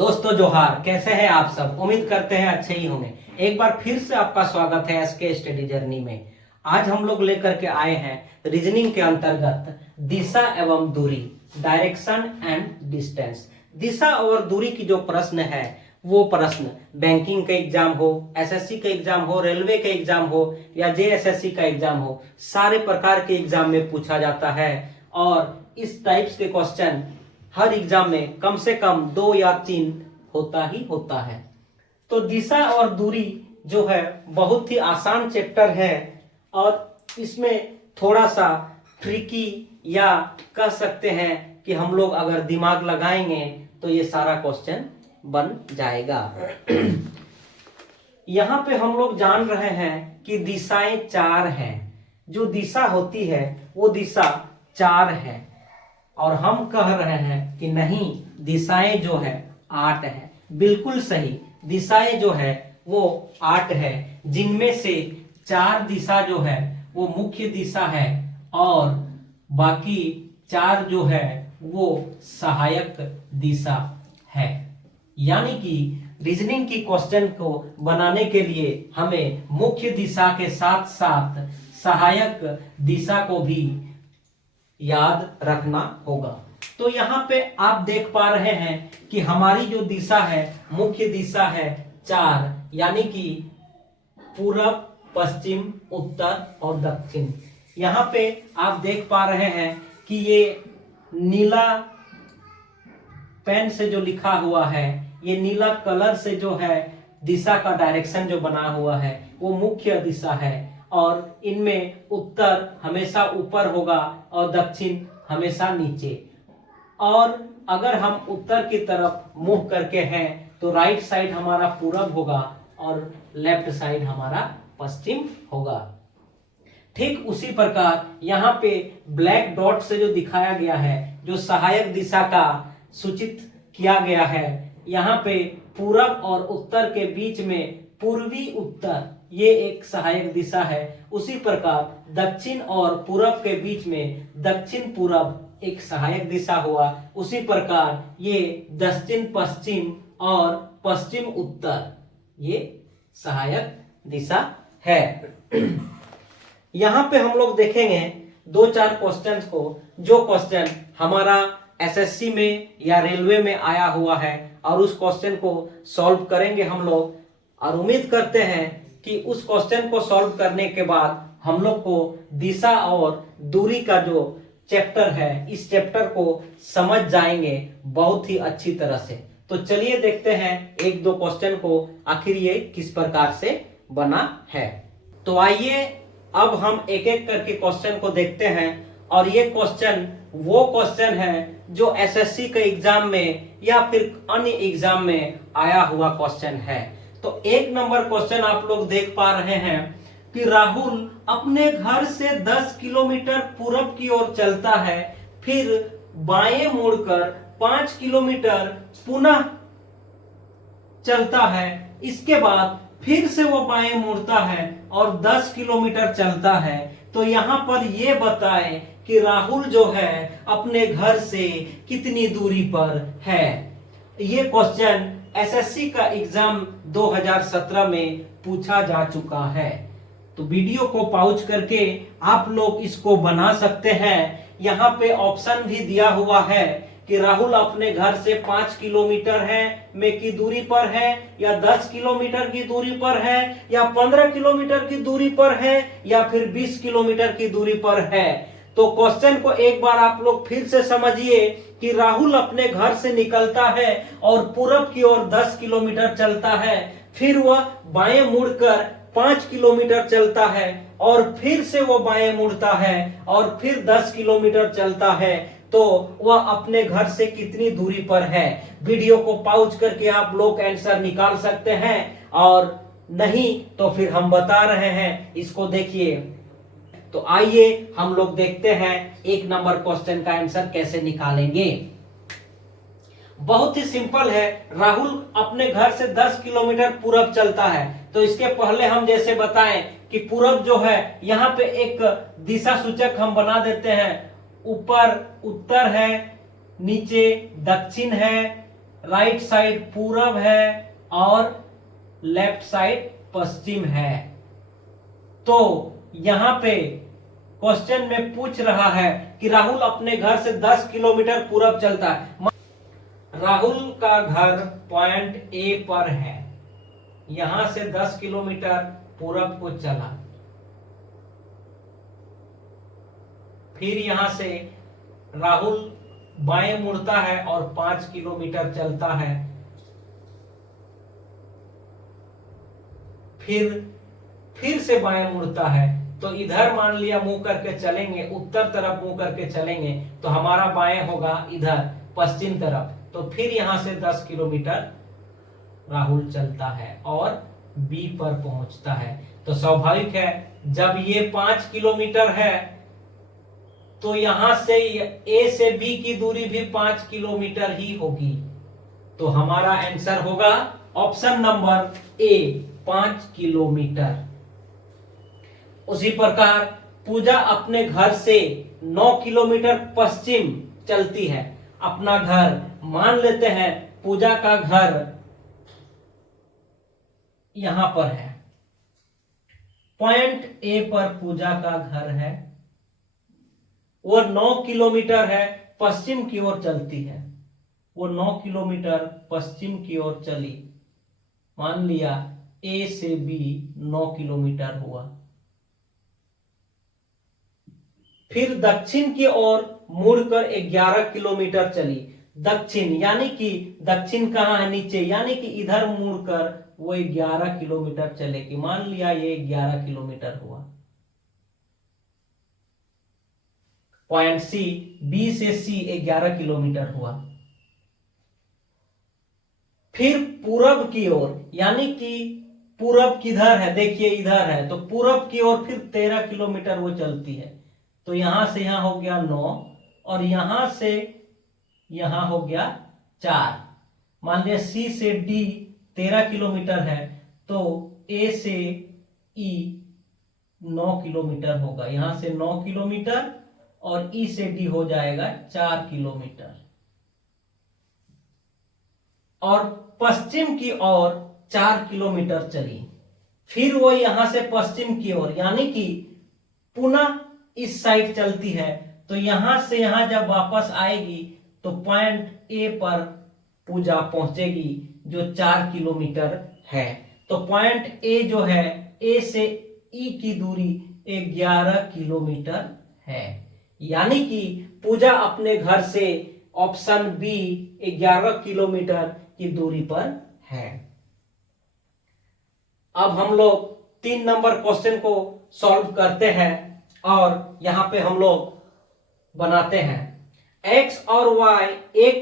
दोस्तों जोहार, कैसे हैं आप सब। उम्मीद करते हैं अच्छे ही होंगे। एक बार फिर से आपका स्वागत है एसके स्टडी जर्नी में। आज हम लोग लेकर के आए हैं रीजनिंग के अंतर्गत दिशा एवं दूरी, डायरेक्शन एंड डिस्टेंस। दिशा और दूरी की जो प्रश्न है वो प्रश्न बैंकिंग का एग्जाम हो, एसएससी का एग्जाम हो, रेलवे का एग्जाम हो या जेएसएससी का एग्जाम हो, सारे प्रकार के एग्जाम में पूछा जाता है। और इस टाइप्स के क्वेश्चन हर एग्जाम में कम से कम 2 या 3 होता ही होता है। तो दिशा और दूरी जो है बहुत ही आसान चैप्टर है और इसमें थोड़ा सा ट्रिकी या कह सकते हैं कि हम लोग अगर दिमाग लगाएंगे तो ये सारा क्वेश्चन बन जाएगा। यहाँ पे हम लोग जान रहे हैं कि दिशाएं 4 हैं। जो दिशा होती है वो दिशा 4 है और हम कह रहे हैं कि नहीं, दिशाएं जो है 8 है। बिल्कुल सही, दिशाएं जो है वो 8 है, जिनमें से 4 दिशा जो है वो मुख्य दिशा है और बाकी 4 जो है वो सहायक दिशा है। यानी कि रीजनिंग की क्वेश्चन को बनाने के लिए हमें मुख्य दिशा के साथ साथ सहायक दिशा को भी याद रखना होगा। तो यहाँ पे आप देख पा रहे हैं कि हमारी जो दिशा है मुख्य दिशा है 4, यानी कि पूरब, पश्चिम, उत्तर और दक्षिण। यहाँ पे आप देख पा रहे हैं कि ये नीला पेन से जो लिखा हुआ है, ये नीला कलर से जो है दिशा का डायरेक्शन जो बना हुआ है वो मुख्य दिशा है और इनमें उत्तर हमेशा ऊपर होगा और दक्षिण हमेशा नीचे। और अगर हम उत्तर की तरफ मुंह करके हैं तो राइट साइड हमारा पूरब होगा और लेफ्ट साइड हमारा पश्चिम होगा। ठीक उसी प्रकार यहाँ पे ब्लैक डॉट से जो दिखाया गया है, जो सहायक दिशा का सूचित किया गया है, यहाँ पे पूरब और उत्तर के बीच में पूर्वी उत्तर ये एक सहायक दिशा है। उसी प्रकार दक्षिण और पूरब के बीच में दक्षिण पूरब एक सहायक दिशा हुआ। उसी प्रकार ये दक्षिण पश्चिम और पश्चिम उत्तर ये सहायक दिशा है। यहाँ पे हम लोग देखेंगे 2-4 क्वेश्चंस को, जो क्वेश्चन हमारा एसएससी में या रेलवे में आया हुआ है और उस क्वेश्चन को सॉल्व करेंगे हम लोग। और उम्मीद करते हैं कि उस क्वेश्चन को सॉल्व करने के बाद हम लोग को दिशा और दूरी का जो चैप्टर है इस चैप्टर को समझ जाएंगे बहुत ही अच्छी तरह से। तो चलिए देखते हैं 1-2 क्वेश्चन को आखिर ये किस प्रकार से बना है। तो आइए अब हम एक एक करके क्वेश्चन को देखते हैं। और ये क्वेश्चन वो क्वेश्चन है जो एसएससी के एग्जाम में या फिर अन्य एग्जाम में आया हुआ क्वेश्चन है। तो 1 नंबर क्वेश्चन आप लोग देख पा रहे हैं कि राहुल अपने घर से 10 किलोमीटर पूरब की ओर चलता है, फिर बाएं मुड़कर 5 किलोमीटर पुनः चलता है। इसके बाद फिर से वो बाएं मुड़ता है और 10 किलोमीटर चलता है। तो यहाँ पर ये बताएं कि राहुल जो है अपने घर से कितनी दूरी पर है। ये क्वेश्चन एसएससी का एग्जाम 2017 में पूछा जा चुका है। तो वीडियो को पॉज करके आप लोग इसको बना सकते हैं। यहाँ पे ऑप्शन भी दिया हुआ है कि राहुल अपने घर से 5 किलोमीटर की दूरी पर है या 10 किलोमीटर की दूरी पर है या 15 किलोमीटर की दूरी पर है या फिर 20 किलोमीटर की दूरी पर है। तो क्वेश्चन को एक बार आप लोग फिर से समझिए कि राहुल अपने घर से निकलता है और पूरब की ओर 10 किलोमीटर चलता है, फिर वह बाएं मुड़कर 5 किलोमीटर चलता है और फिर से वो बाएं मुड़ता है और फिर 10 किलोमीटर चलता है। तो वह अपने घर से कितनी दूरी पर है। वीडियो को पॉज करके आप लोग आंसर निकाल सकते हैं और नहीं तो फिर हम बता रहे हैं, इसको देखिए। तो आइए हम लोग देखते हैं 1 नंबर क्वेश्चन का आंसर कैसे निकालेंगे। बहुत ही सिंपल है। राहुल अपने घर से 10 किलोमीटर पूरब चलता है। तो इसके पहले हम जैसे बताएं कि पूरब जो है यहाँ पे एक दिशा सूचक हम बना देते हैं। ऊपर उत्तर है, नीचे दक्षिण है राइट साइड पूरब है और लेफ्ट साइड पश्चिम है। तो यहां पे क्वेश्चन में पूछ रहा है कि राहुल अपने घर से 10 किलोमीटर पूरब चलता है। राहुल का घर पॉइंट ए पर है, यहां से 10 किलोमीटर पूरब को चला, फिर यहां से राहुल बाएं मुड़ता है और 5 किलोमीटर चलता है, फिर से बाएं मुड़ता है। तो इधर मान लिया मुंह करके चलेंगे, उत्तर तरफ मुंह करके चलेंगे तो हमारा बाएं होगा इधर पश्चिम तरफ। तो फिर यहां से 10 किलोमीटर राहुल चलता है और बी पर पहुंचता है। तो स्वाभाविक है जब ये 5 किलोमीटर है तो यहां से ए से बी की दूरी भी 5 किलोमीटर ही होगी। तो हमारा आंसर होगा ऑप्शन नंबर ए, 5 किलोमीटर। उसी प्रकार पूजा अपने घर से 9 किलोमीटर पश्चिम चलती है। अपना घर मान लेते हैं, पूजा का घर यहां पर है, पॉइंट ए पर पूजा का घर है, वो 9 किलोमीटर है, पश्चिम की ओर चलती है। वो 9 किलोमीटर पश्चिम की ओर चली, मान लिया ए से बी 9 किलोमीटर हुआ। फिर दक्षिण की ओर मुड़कर 11 किलोमीटर चली। दक्षिण यानी कि दक्षिण कहां है, नीचे, यानी कि इधर मुड़कर वो 11 किलोमीटर चलेगी। मान लिया ये 11 किलोमीटर हुआ। पॉइंट सी, बी से सी 11 किलोमीटर हुआ। फिर पूरब की ओर, यानी कि पूरब किधर है, देखिए इधर है, तो पूरब की ओर फिर 13 किलोमीटर वो चलती है। तो यहां से यहां हो गया 9 और यहां से यहां हो गया 4। मान लिया सी से डी 13 किलोमीटर है, तो ए से ई 9 किलोमीटर होगा। यहां से 9 किलोमीटर और ई से डी हो जाएगा 4 किलोमीटर। और पश्चिम की ओर 4 किलोमीटर चली। फिर वो यहां से पश्चिम की ओर, यानी कि पुनः इस साइड चलती है। तो यहां से यहां जब वापस आएगी तो पॉइंट ए पर पूजा पहुंचेगी, जो 4 किलोमीटर है। तो पॉइंट ए जो है, ए से ई की दूरी 11 किलोमीटर है। यानी कि पूजा अपने घर से ऑप्शन बी 11 किलोमीटर की दूरी पर है। अब हम लोग 3 नंबर क्वेश्चन को सॉल्व करते हैं और यहां पे हम लोग बनाते हैं। एक्स और वाई एक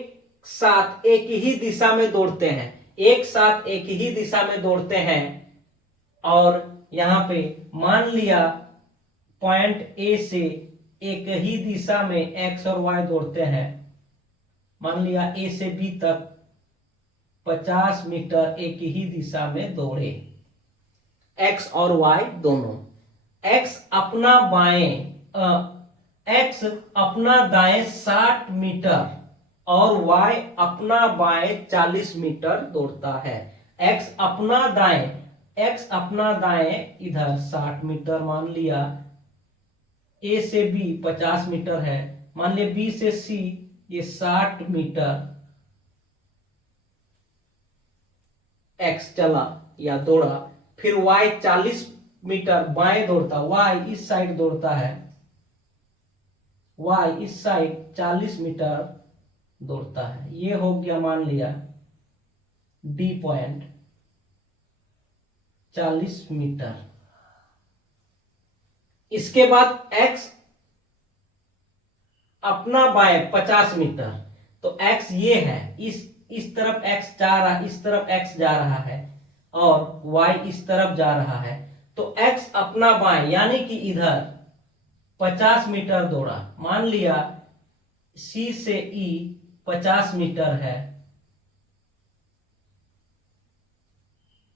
साथ एक ही दिशा में दौड़ते हैं, एक साथ एक ही दिशा में दौड़ते हैं। और यहां पे मान लिया पॉइंट ए से एक ही दिशा में एक्स और वाई दौड़ते हैं। मान लिया ए से बी तक 50 मीटर एक ही दिशा में दौड़े, एक्स और वाई दोनों। एक्स अपना दाएं 60 मीटर और वाई अपना बाएं 40 मीटर दौड़ता है। एक्स अपना दाएं इधर 60 मीटर मान लिया, ए से बी 50 मीटर है, मान लिया बी से सी ये 60 मीटर एक्स चला या दौड़ा। फिर वाई 40 मीटर बाएं दौड़ता, वाई इस साइड दौड़ता है, वाई इस साइड 40 मीटर दौड़ता है। ये हो गया मान लिया डी पॉइंट 40 मीटर। इसके बाद एक्स अपना बाएं 50 मीटर, तो एक्स ये है, इस तरफ एक्स जा रहा, इस तरफ एक्स जा रहा है और वाई इस तरफ जा रहा है। तो एक्स अपना बाएं यानी कि इधर 50 मीटर दौड़ा। मान लिया सी से ई 50 मीटर है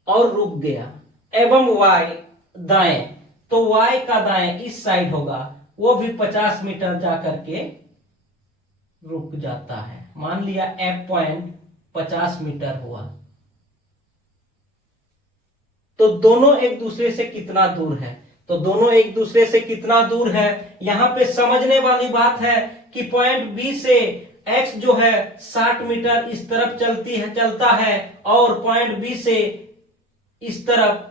और रुक गया। एवं वाई दाएं, तो वाई का दाएं इस साइड होगा, वो भी 50 मीटर जा करके रुक जाता है। मान लिया एफ पॉइंट 50 मीटर हुआ। तो दोनों एक दूसरे से कितना दूर है? तो दोनों एक दूसरे से कितना दूर है, यहां पे समझने वाली बात है कि पॉइंट बी से एक्स जो है 60 मीटर इस तरफ चलता है और पॉइंट बी से इस तरफ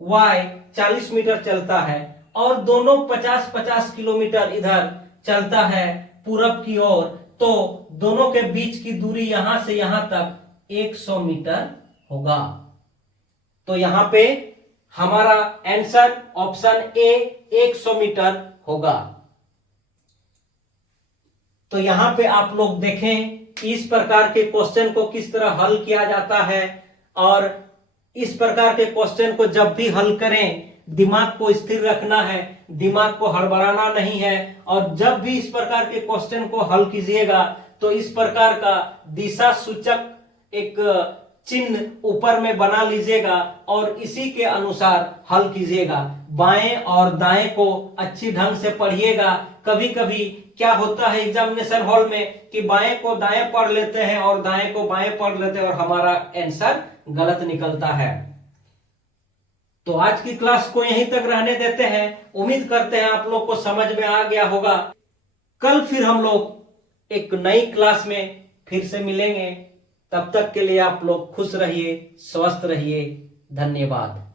वाई 40 मीटर चलता है और दोनों 50-50 किलोमीटर इधर चलता है पूरब की ओर। तो दोनों के बीच की दूरी यहां से यहां तक 100 मीटर होगा। तो यहां पे हमारा आंसर ऑप्शन ए 100 मीटर होगा। तो यहां पे आप लोग देखें कि इस प्रकार के क्वेश्चन को किस तरह हल किया जाता है, और इस प्रकार के क्वेश्चन को जब भी हल करें दिमाग को स्थिर रखना है, दिमाग को हड़बड़ाना नहीं है। और जब भी इस प्रकार के क्वेश्चन को हल कीजिएगा तो इस प्रकार का दिशा सूचक एक चिन्ह ऊपर में बना लीजिएगा और इसी के अनुसार हल कीजिएगा। बाएं और दाएं को अच्छी ढंग से पढ़िएगा। कभी कभी क्या होता है एग्जामिनेशन हॉल में कि बाएं को दाएं पढ़ लेते हैं और दाएं को बाएं पढ़ लेते हैं और हमारा आंसर गलत निकलता है। तो आज की क्लास को यहीं तक रहने देते हैं। उम्मीद करते हैं आप लोग को समझ में आ गया होगा। कल फिर हम लोग एक नई क्लास में फिर से मिलेंगे। तब तक के लिए आप लोग खुश रहिए, स्वस्थ रहिए। धन्यवाद।